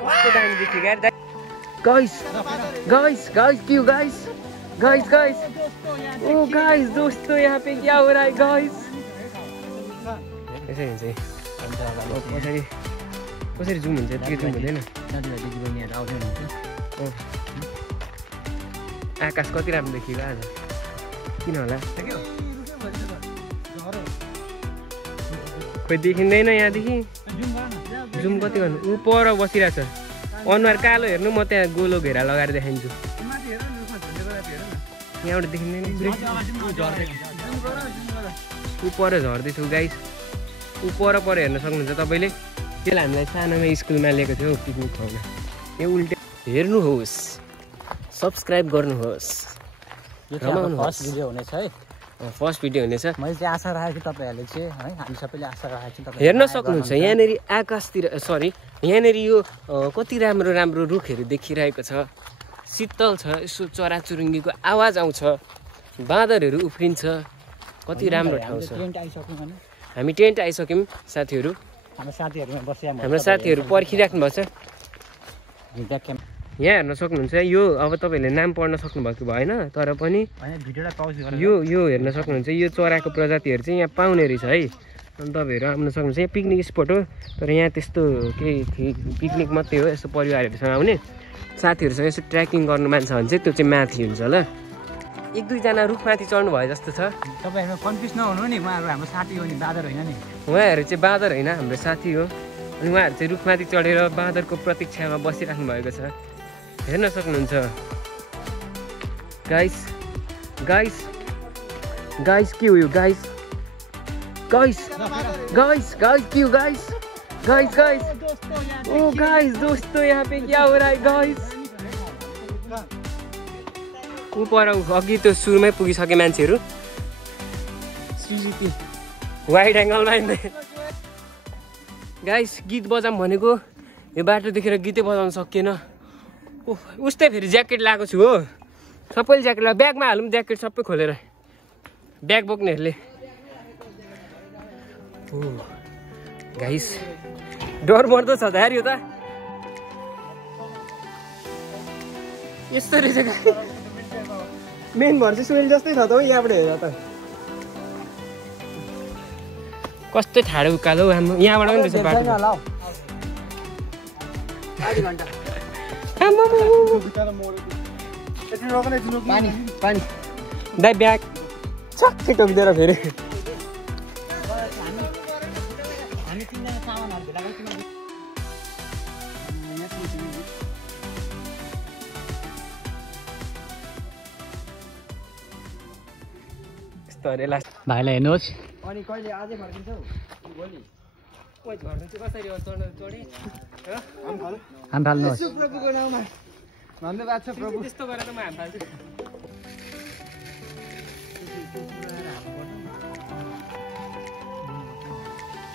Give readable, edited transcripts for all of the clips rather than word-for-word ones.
कस्तो दामी देखियो यार गाइस गाइस गाइस क्यों गाइस गाइस गाइस ओ गाइस दोस्तों यहाँ पे क्या हो रहा है गाइस यसै हुन्छ पछाडि कसरी जुम हुन्छ त्यो जुम हुँदैन आकाश कति राम्रो देखियो आज किन होला खोइ देखिँदैन यहाँदेखि जुम कति गर्नु ऊ पर बसिरहेछ अनुहार कालो हेर्नु म त्यहाँ गोलो घेरा लगाएर देखाइदिन्छु यहाँबाट देखिँदैन ऊ पर झर्दैछु गाइस ऊ पर हेर्न सक्नुहुन्छ तपाईँले त्यसलाई हामीलाई सानोमा स्कुलमा लिएको थियो पिकनिक खुवाउन यो उल्टे हेर्नुहोस् सब्सक्राइब गर्नुहोस् फर्स्ट भिडियो हुनेछ है फर्स्ट भिडियो हुनेछ मैले चाहिँ आशा राखेको छु तपाईँहरूले चाहिँ है हामी सबैले आशा राखेको छौँ हेर्न सक्नुहुन्छ यहाँनिर आकाशतिर सरी यहाँनिर यो कति राम्रो राम्रो रुखहरू देखिरहेको छ शीतल छ यसो चराचुरुङ्गीको आवाज आउँछ बाँदरहरू उफ्रिन्छ कति राम्रो ठाउँ छ हामी टेन्ट आइसक्यौँ साथीहरू हाम्रो साथीहरू पर्खिराख्नु भएको छ यहाँ हेर्न सक्नुहुन्छ यो अब तपाईँहरूले नाम पढ्न सक्नुभएको भएन तर पनि यो हेर्न सक्नुहुन्छ यो चराको प्रजातिहरू चाहिँ यहाँ पाउने रहेछ है अनि तपाईँहरू आउन सक्नुहुन्छ यहाँ पिकनिक स्पट हो तर यहाँ त्यस्तो केही पिकनिक मात्रै हो यस्तो परिवारहरूसँग आउने साथीहरूसँग यसो ट्रेकिङ गर्नु मान्छ भने चाहिँ त्यो चाहिँ माथि हुन्छ ल एक दुईजना रुखमाथि चढ्नु भयो जस्तो छ तपाईँहरू कन्फ्युज नहुनु नि उहाँहरू हाम्रो साथी हो नि बाँदर होइन नि उहाँहरू चाहिँ बाँदर होइन हाम्रो साथी हो अनि उहाँहरू चाहिँ रुखमाथि चढेर बाँदरको प्रतीक्षामा बसिराख्नु भएको छ हेर्न सक्नुहुन्छ गाइस गाइस गाइस के हो yo guys guys guys guys के हो गाइस गाइस गाइस ओ गाइस दोस्तों यहाँ पे क्या हो रहा है गाइस ऊपर अघि त्यो सुरुमै पुगिसके मान्छेहरू सुजुकी वाइड एङ्गलमा गाइस गीत बजाऊँ भनेको यो बाटो देखेर गीतै बजाउन सकिएन उस्तै फेरि ज्याकेट लगाएको छु हो सबैले ज्याकेट लगाएको ब्यागमा हालौँ ज्याकेट सबै खोलेर ब्याग बोक्नेहरूले गाइस डर मर्दो छ त यार यो त यस्तो रहेछ मेन भर चाहिँ सुइल जस्तै छ त हो यहाँबाट हेर त कस्तो ठाडो उकालो हाम्रो यहाँबाट पनि रहेछ बाटो पानी दाइ ब्याग छक्कै टोकिदिएर फेरि भाइलाई हेर्नुहोस् अनि कहिले आजै फर्किन्छौ भोलि ओइ झर्नु चाहिँ कसरी हो चढे हाम फाल्नुहोस् प्रभुको नाममा धन्यवाद छ प्रभु त्यस्तो गरेर म हाम फाल्छु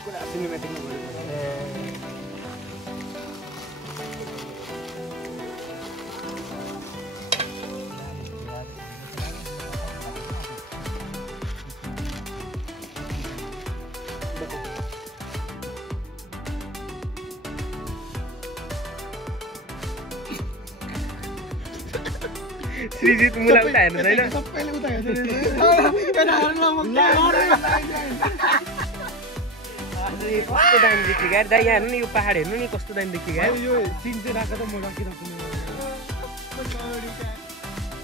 पुरा सिनेमेटिकमा गयो श्रीजित मुला उता हेर्नु छैन सबैले उता हेर्दै कस्तो दामी देखियो यार दाइ यहाँ हेर्नु नि यो पहाड हेर्नु नि कस्तो दामी देखियो यार यो सिन चाहिँ राखेर म राखिराख्छु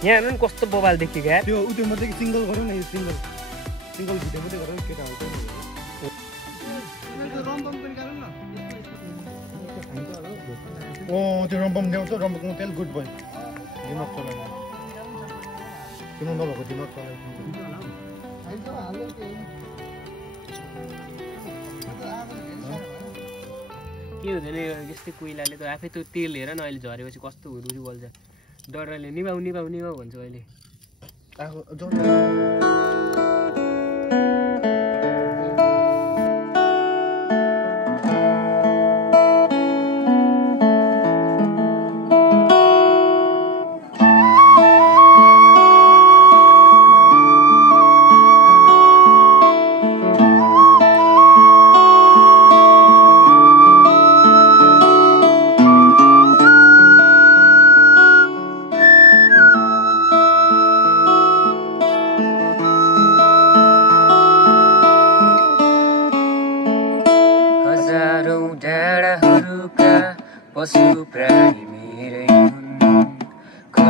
यहाँ हेर्नु नि कस्तो बवाल देखियो यार त्यो उतै मात्रै सिंगल गरौँ न यो सिंगल भिडियो मात्रै गरौँ केटाहरुको ओ त्यो रम्पम ल्याउँछ रम्पमको तेल गुड भयो दिमाग चलाउनु किन नभएको दिमाग चलाउनु के हुँदैन यस्तै कोइलाले त आफै त्यो तेल हेर न अहिले झरेपछि कस्तो हुरुरी बल्छ डरले निभाउ भन्छ अहिले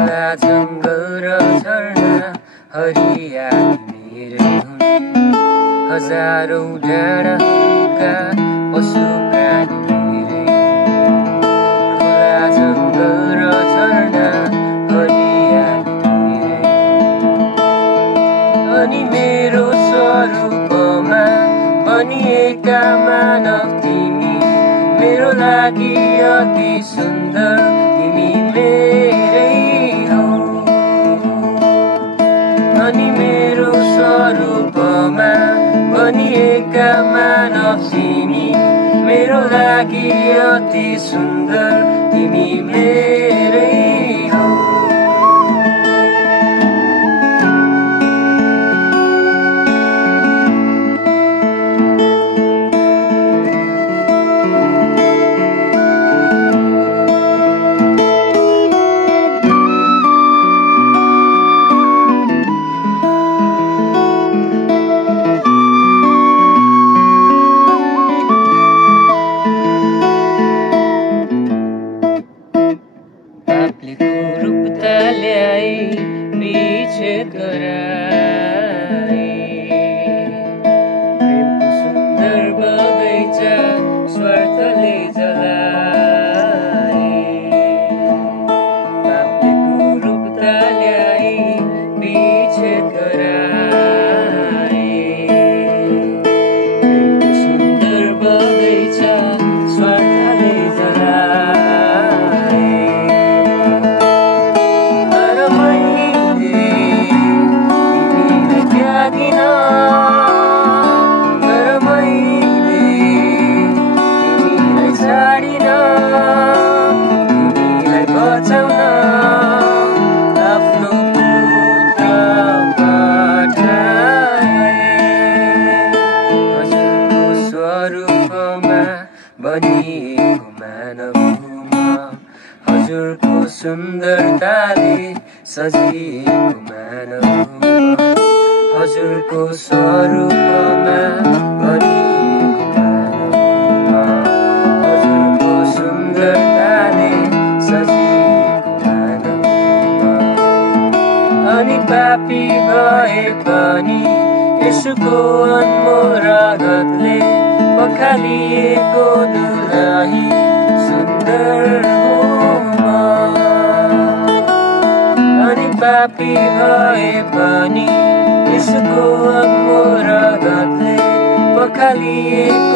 खोला जङ्गल र झरना हरियाली मेरै हुन् हजारौं डाँडाका पशु प्राणी मेरै खोला जङ्गल र झरना हरियाली मेरै अनि मेरो स्वरूपमा बनिएका मानव तिमी मेरो लागि अति सुन्दर तिमी मेरै हो अनि मेरो स्वरूपमा बनिएका मानव तिमी मेरो लागि अति सुन्दर तिमी मेरै हो बनिएको मानव म हजुरको सुन्दरताले सजिएको मानव म हजुरको स्वरूपमा बनिएको मानव म हजुरको सुन्दरताले सजिएको मानव म अनि पापी भए पनि यसुको अनमोल रगतले पखालिएको दुलाही सुन्दर हो म अनि पापी भए पनि यसको अनमोल रगतले पखालिएको